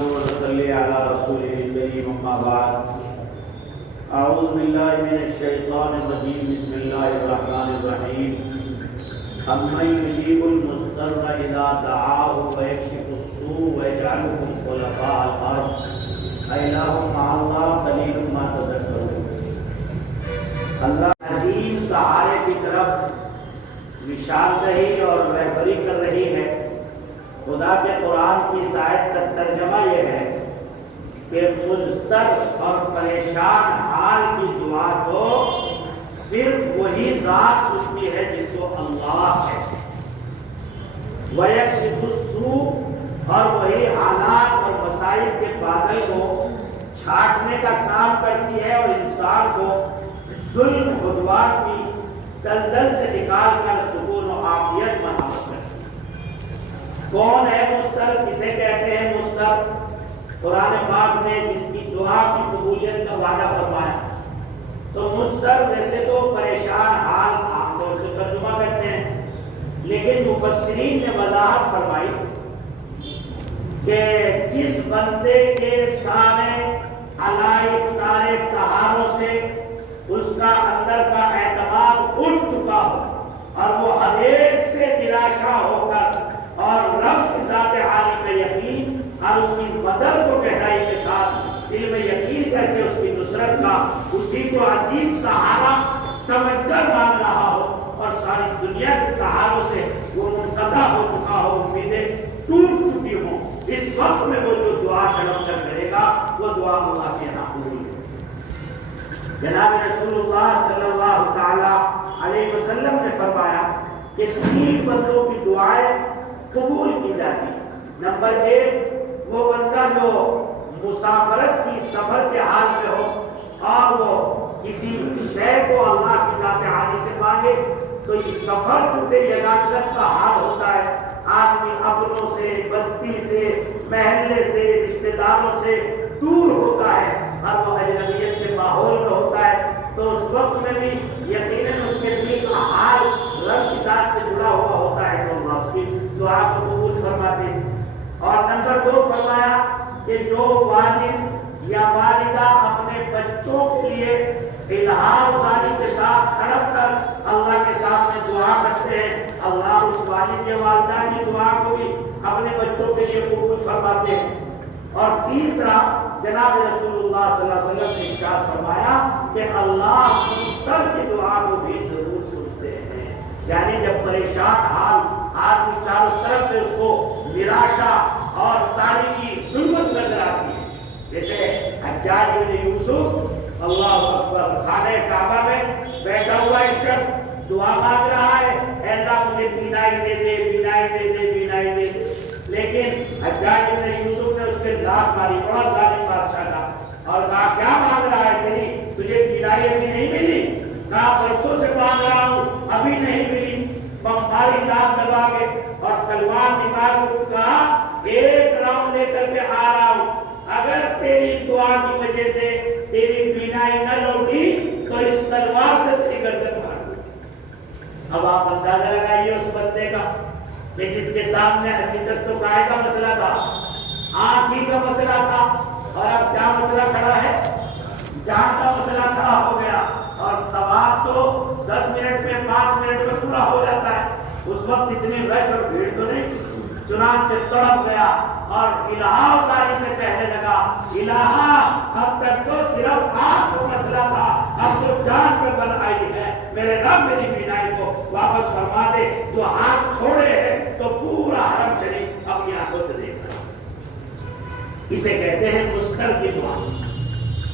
نحمده ونصلي على رسوله الكريم أما بعد أعوذ بالله من الشيطان الرجيم بسم الله الرحمن الرحيم أمن يجيب المضطر إذا دعاه ويكشف السوء ويجعلكم خلفاء الأرض أإله مع الله قليل ما تذكرون. اللہ عظیم سہارے کی طرف نشاندہی اور رہبری کر رہی ہے. خدا کے قرآن کی اس آیت کا ترجمہ یہ ہے کہ مضطر اور پریشان حال کی دعا کو صرف وہی ذات سنتی ہے جس کو اللہ ہے. وَيَكْشِفُ السُّوءَ اور وہی حالات اور مسائل کے بادل کو چھانٹنے کا کام کرتی ہے اور انسان کو ظلم عدوان کی دلدل سے نکال کر سکون و عافیت محفوظ کرتی ہے. کون ہے مضطر؟ کسے کہتے ہیں مضطر؟ قرآن پاک نے جس کی دعا کی قبولیت کا وعدہ فرمایا. تو مضطر ویسے تو پریشان حال عام طور سے ترجمہ کرتے ہیں، لیکن مفسرین نے وضاحت فرمائی کہ جس بندے کے سارے علائق سارے سہاروں سے اس کا اندر کا اعتماد اٹھ چکا ہو اور وہ ہر ایک سے نراشا ہو کر اور رب کی ذات عالی کا یقین اور اس کی مدد کو گہرائی کے ساتھ دل میں یقین کر کے اس کی نصرت کا اسی کو عظیم سہارا سمجھ کر مان رہا ہو اور ساری دنیا کے سہاروں سے وہ منقطع ہو چکا ہو، امیدیں ٹوٹ چکی ہوں، اس وقت میں وہ جو دعا طلب کر کرے گا وہ دعا اللہ کے یہاں قبول ہے. جناب رسول اللہ صلی اللہ تعالی علیہ وسلم نے فرمایا کہ 3 بندوں کی دعائیں قبول کی جاتی. نمبر 1 وہ بندہ جو مسافرت کی سفر کے حال میں ہو اور وہ کسی شے کو اللہ کی ذات عالی سے مانگے تو یہ سفر چونکہ یگانگت کا حال ہوتا ہے، آدمی اپنوں سے، بستی سے، محلے سے، رشتہ داروں سے دور ہوتا ہے اور وہ اجنبیت کے ماحول میں ہوتا ہے، تو اس وقت میں بھی یقیناً اس کے دل کا حال رب کی ذات سے جڑا ہوا ہوتا ہے تو اللہ اس کی دعا کو قبول فرماتے ہیں. اور نمبر 2 فرمایا کہ جو والد یا والدہ اپنے بچوں کے لیے الہام زاری کے ساتھ تڑپ کر اللہ کے سامنے دعا کرتے ہیں، اللہ اس والد یا والدہ کی دعا کو بھی اپنے بچوں کے لیے قبول فرماتے ہیں. اور تیسرا جناب رسول اللہ صلی اللہ علیہ وسلم نے ارشاد فرمایا کہ اللہ مضطر کی دعا کو بھی ضرور سنتے ہیں. یعنی جب پریشان حال آدمی چاروں طرف سے اس کو نراشا اور تاریکی ظلمت نظر آتی ہے، جیسے حجاج بن یوسف اللہ اکبر خانہ کعبہ میں بیٹھا ہوا ایک شخص دعا مانگ رہا ہے، اے اللہ مجھے بینائی دے دے، بینائی دے دے، بینائی دے دے. لیکن حجاج بن یوسف نے اس کے لات ماری، بڑا ظالم بادشاہ تھا، اور کہا کیا مانگ رہا ہے تیری؟ تجھے بینائی ابھی نہیں ملی؟ کہا برسوں سے مانگ رہا ہوں ابھی نہیں ملی. بمباری دانت دبا کے اور تلوار نکال کے کہا 1 راؤنڈ لے کر کے آ رہا ہوں، اگر تیری دعا کی وجہ سے تیری بینائی نہ لوٹی تو اس تلوار سے تیری گردن مار دوں. اب آپ اندازہ لگائیے اس بندے کا کہ جس کے سامنے حقیقت تو کائے کا مسئلہ تھا، آنکھ ہی کا مسئلہ تھا، اور اب کیا مسئلہ کھڑا ہے؟ جان کا مسئلہ کھڑا ہو گیا. اور طواف تو 10 منٹ میں 5 منٹ میں پورا ہو جاتا ہے، اس وقت اتنی رش اور بھیڑ تو نہیں. چنانچہ تڑپ گیا اور الہا زاری سے کہنے لگا الہا اب تک تو صرف آنکھ کو مسئلہ تھا، اب تو جان پہ بن آئی ہے، میرے رب میری بینائی کو واپس فرما دے. جو ہاتھ چھوڑے ہیں تو پورا حرم شریف اپنی آنکھوں سے دیکھ رہا. اسے کہتے ہیں مضطر کی دعا.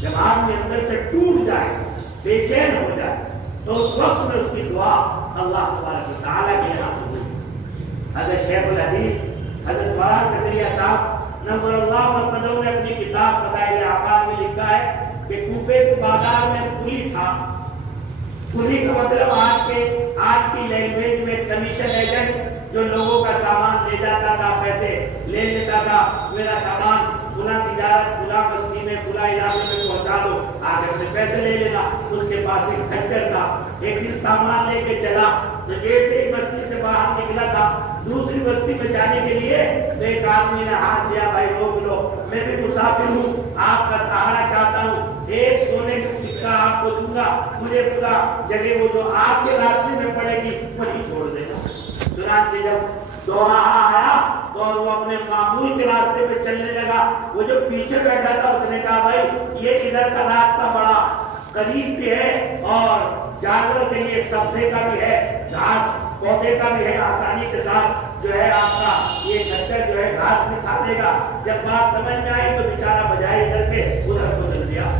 جب آدمی اندر سے ٹوٹ جائے، بے چین ہو جائے، تو اس وقت میں اس کی دعا اللہ تبارک و تعالیٰ کے یہاں قبول. حضرت شیخ الحدیث حضرت مولانا زکریا صاحب نور اللہ مرحوم نے اپنی کتاب فضائل اعمال میں لکھا ہے کہ کوفے کے بازار میں پلی تھا. پلی کا مطلب آج کی لینگویج میں کمیشن ایجنٹ، جو لوگوں کا سامان لے جاتا تھا، پیسے لے لیتا تھا، میرا سامان فلاں تجارت فلاں بستی میں فلاں علاقے میں پہنچا دو، آج اپنے پیسے لے لینا. اس کے پاس ایک کھچر تھا. ایک دن سامان لے کے چلا تو جیسے ہی بستی سے باہر نکلا تھا دوسری بستی میں جانے کے لیے تو ایک آدمی نے ہاتھ دیا, بھائی روک لو, میں بھی مسافر ہوں, آپ کا سہارا چاہتا ہوں, ایک سونے کا سکہ آپ کو دوں گا, مجھے خدا جگہ وہ جو آپ کے راستے میں پڑے گی وہیں چھوڑ دینا. چنانچہ جب دوراہا آیا تو وہ اپنے معمول کے راستے پہ چلنے لگا. وہ جو پیچھے بیٹھا تھا اس نے کہا بھائی یہ ادھر کا راستہ بڑا قریب بھی ہے اور جانور کے لیے سبزے کا بھی ہے, گھاس پودے کا بھی ہے, آسانی کے ساتھ جو ہے آپ کا یہ کچر جو ہے گھاس بھی کھا لے گا. جب بات سمجھ میں آئی تو بیچارہ بجائے ادھر کے ادھر کو چل دیا.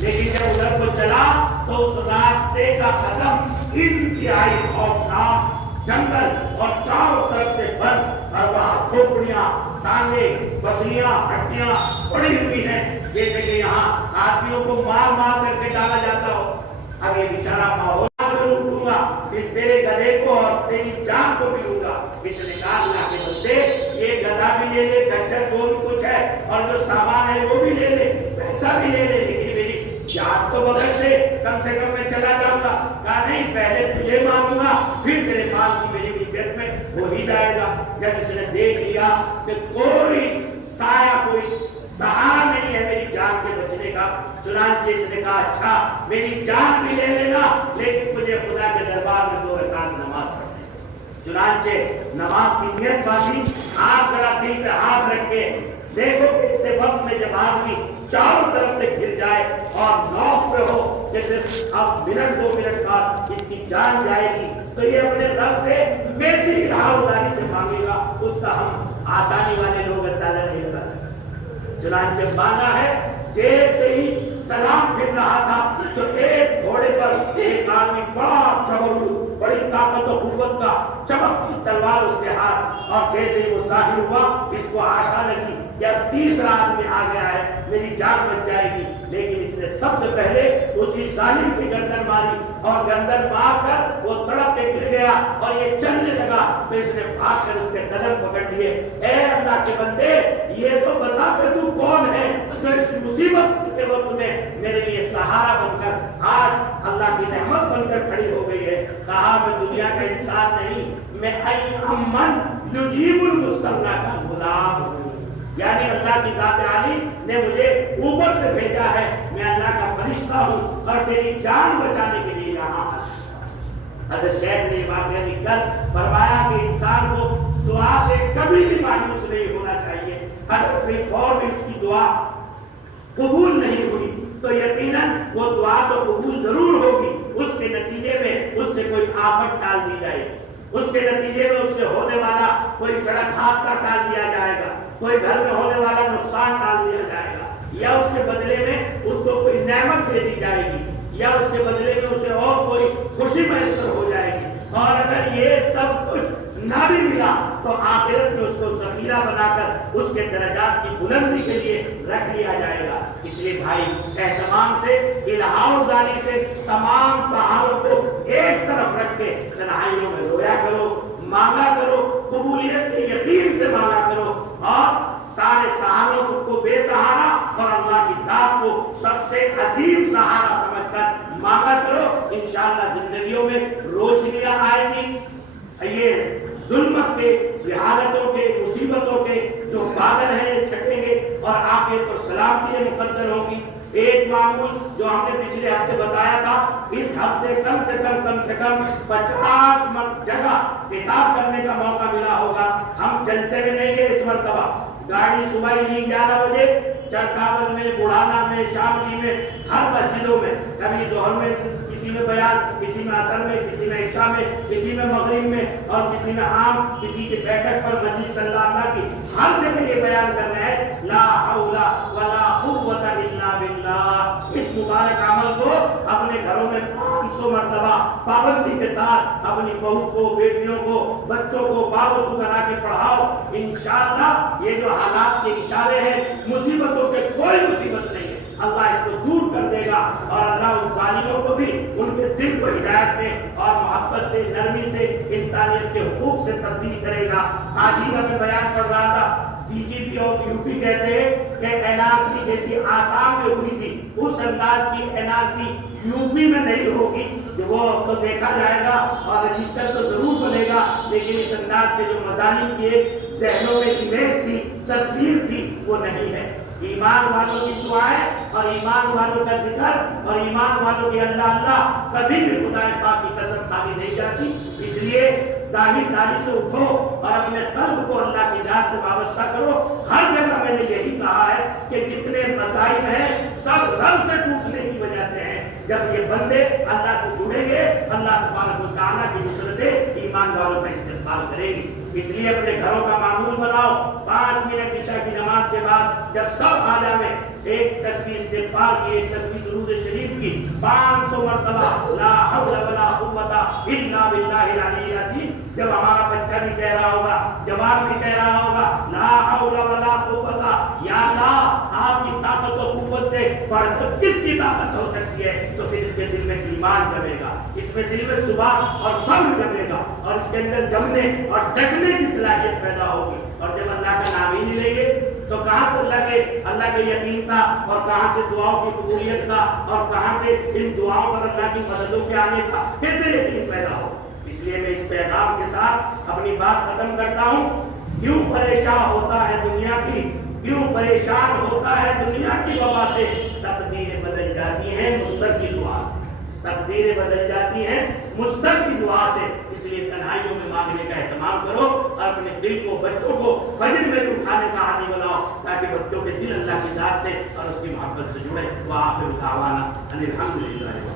لیکن جب ادھر کو چلا تو اس راستے کا قدم انتہائی خوفناک جنگل اور چاروں طرف سے بند اور وہاں کھوپڑیاں, ٹانگے, بسریاں, ہڈیاں پڑی ہوئی ہیں جیسے کہ یہاں آدمیوں کو مار مار کر کے ڈالا جاتا ہو. اب یہ بیچارہ ماحول لوٹوں گا, پھر تیرے گدھے کو اور تیری جان کو بھی لوں گا. اس نے کہا اللہ کے بندے یہ گدھا بھی لے لے, کچر جو بھی کچھ ہے اور جو سامان ہے وہ بھی لے لے, پیسہ بھی لے لے, لیکن میری جان تو بخش دے, کم سے کم میں چلا جاؤں گا. کہا نہیں, پہلے تجھے مانوں گا پھر تیرے مال کی میری ملکیت میں وہ ہی جائے گا. جب اس نے دیکھ لیا کہ کوئی سایہ کوئی سہارا نہیں ہے میری جان کے بچنے کا, چنانچہ اس نے کہا اچھا میری جان بھی لے لینا لیکن مجھے خدا کے دربار میں 2 رکعت نماز پڑھنی. چنانچہ نماز کی نیت باندھی, ہاتھ ذرا دل پہ ہاتھ رکھ کے دیکھو کہ اس وقت میں جب آدمی چاروں طرف سے گھر جائے اور نوف پہ ہو کہ صرف اب منٹ 2 منٹ بعد اس کی جان جائے گی تو یہ اپنے رب سے کیسی الہی سے مانگے گا, اس کا ہم آسانی والے لوگ اندازہ نہیں لگا سکتے. چنانچہ مانا ہے جیسے ہی سلام پھر رہا تھا تو ایک گھوڑے پر ایک آدمی بڑا چبرو, بڑی طاقت و قوت کا چمکتی تلوار اس کے ہاتھ, اور جیسے ہی وہ ظاہر ہوا اس کو آشا لگی یا تیسرا آدمی آ گیا ہے میری جان بچ جائے گی. لیکن اس نے سب سے پہلے اسی ظالم کی گردن ماری اور گردن مار کر وہ تڑپ کے گر گیا اور یہ چلنے لگا تو اس نے بھاگ کر اس کے قدم پکڑ لیے. اے اللہ کے بندے یہ تو بتا کہ تو کون ہے جو اس مصیبت کے وقت میں میرے لیے سہارا بن کر آج اللہ کی نعمت بن کر کھڑی ہو گئی ہے. کہا میں دنیا کا انسان نہیں, میں ایمن یجیب المستغنا کا غلام ہوں, یعنی اللہ کی ذات عالی نے مجھے اوپر سے بھیجا ہے, میں اللہ کا فرشتہ ہوں اور تیری جان بچانے کے لیے یہاں آیا. حضرت شیخ نے یہ واقعہ لکھ کر فرمایا کہ انسان کو دعا سے کبھی بھی مایوس نہیں ہونا چاہیے. اگر فی الفور بھی اس کی دعا قبول نہیں ہوئی تو یقیناً وہ دعا تو قبول ضرور ہوگی, اس کے نتیجے میں اس سے کوئی آفت ٹال دی جائے گی, اس کے نتیجے میں اس سے ہونے والا کوئی سڑک حادثہ ٹال دیا جائے گا, کوئی گھر میں ہونے والا نقصان ٹال دیا جائے گا, یا اس کے بدلے میں اس کو کوئی نعمت دے دی جائے گی, یا اس کے بدلے میں اسے اور کوئی خوشی میسر ہو جائے گی. اور اگر یہ سب کچھ نہ بھی ملا تو آخرت میں اس کو ذخیرہ بنا کر اس کے درجات کی بلندی کے لیے رکھ لیا جائے گا. اس لیے بھائی اہتمام سے الہام زانی سے تمام سہاروں کو ایک طرف رکھ کے تنہائیوں میں رویا کرو, مانگا کرو, قبولیت کے یقین سے مانگا کرو, اور سارے سہاروں کو بے سہارا اور اللہ کی ذات کو سب سے عظیم سہارا سمجھ کر مانگا کرو. انشاءاللہ زندگیوں میں روشنیاں آئیں گی. یہ ظلمت کے, جہالتوں کے, مصیبتوں کے جو بادل ہیں یہ چھٹیں گے اور عافیت اور سلامتی مقدر ہوگی. ایک معمول جو ہم نے پچھلے ہفتے بتایا تھا, اس ہفتے کم سے کم 50 جگہ خطاب کرنے کا موقع ملا ہوگا. ہم جلسے میں نہیں گئے اس مرتبہ, گاڑی صبح ہی 11 بجے چرکاول میں, بڑھانا میں, شاملی میں, ہر مسجدوں میں, کبھی ظہر میں کسی میں بیان, کسی میں عصر میں, کسی میں عشاء میں, کسی میں مغرب میں, اور کسی میں عام کسی کی بیٹھک پر مجلس صلی اللہ کی, ہر جگہ یہ بیان کرنا ہے لا حول ولا قوت الا باللہ. اس مبارک عمل کو اپنے گھروں میں 500 مرتبہ پابندی کے ساتھ اپنی بہو کو, بیٹیوں کو, بچوں کو باوضو بنا کے پڑھاؤ. انشاءاللہ یہ جو حالات کے اشارے ہیں, مصیبتوں کے کوئی مصیبت نہیں ہے, اللہ اس کو دور کر دے گا, اور اللہ ان ظالموں کو بھی ان کے دل کو ہدایت سے اور محبت سے, نرمی سے, انسانیت کے حقوق سے تبدیل کرے گا. آج ہی ہمیں بیان پڑھ رہا تھا DGP آف UP کہتے ہیں کہ NRC جیسی آسام میں ہوئی تھی اس انداز کی NRC UP میں نہیں ہوگی، وہ تو دیکھا جائے گا اور رجسٹر تو ضرور بنے گا، لیکن اس انداز کے جو مظالم کی ایک ذہنوں میں امیج تھی، تصویر تھی، وہ نہیں ہے۔ ایمان والوں کی دعائیں اور ایمان والوں کا ذکر اور ایمان والوں کی اللہ اللہ کبھی بھی خدا پاک کی قسم خالی نہیں جاتی۔ اس لیے ظاہر داری سے اٹھو اور اپنے قلب کو اللہ کی ذات سے وابستہ کرو۔ ہر جگہ میں نے یہی کہا ہے کہ جتنے مسائل ہیں سب رب سے ٹوٹنے کی وجہ سے ہیں۔ جب یہ بندے اللہ سے جڑیں گے، اللہ تبارک و تعالیٰ کی نصرتیں ایمان والوں کا استقبال کرے گی۔ اس لیے اپنے گھروں کا معمول بناؤ، 5 منٹ عشاء کی نماز کے بعد جب سب آ جائیں، ایک تسبیح استغفار کی، ایک تسبیح درود شریف کی 500 مرتبہ لا حول ولا قوت الا باللہ العلی العظیم۔ جب ہمارا بچہ بھی کہہ رہا ہوگا، جوان بھی کہہ رہا ہوگا لا حول ولا قوت، یا اللہ آپ کی طاقت و قوت سے بڑھ کر کس کی طاقت ہو سکتی ہے، تو پھر اس کے دل میں ایمان جمے گا، اس میں دل میں صبح اور صبر جمے گا، اور اس کے اندر جمنے اور ڈٹنے کی صلاحیت پیدا ہوگی۔ اور جب اللہ کا نام ہی نہیں لیں گے تو کہاں سے اللہ کے یقین کا، اور کہاں سے دعاؤں کی قبولیت کا، اور کہاں سے ان دعاؤں پر اللہ کی مددوں کے آنے کا کیسے یقین پیدا ہو؟ اس لیے میں اس پیغام کے ساتھ اپنی بات ختم کرتا ہوں۔ کیوں پریشان ہوتا ہے دنیا کی، کیوں پریشان ہوتا ہے دنیا کی وبا سے؟ تقدیریں بدل جاتی ہیں مستر کی دعا سے، تقدیریں بدل جاتی ہیں مستر کی دعا سے۔ اس لیے تنہائیوں میں مانگنے کا اہتمام کرو اور اپنے دل کو، بچوں کو فجر میں اٹھانے کا عادی بناؤ، تاکہ بچوں کے دل اللہ کی ذات سے اور اس کی محبت سے جڑے۔ وآخر دعوانا ان الحمد للہ۔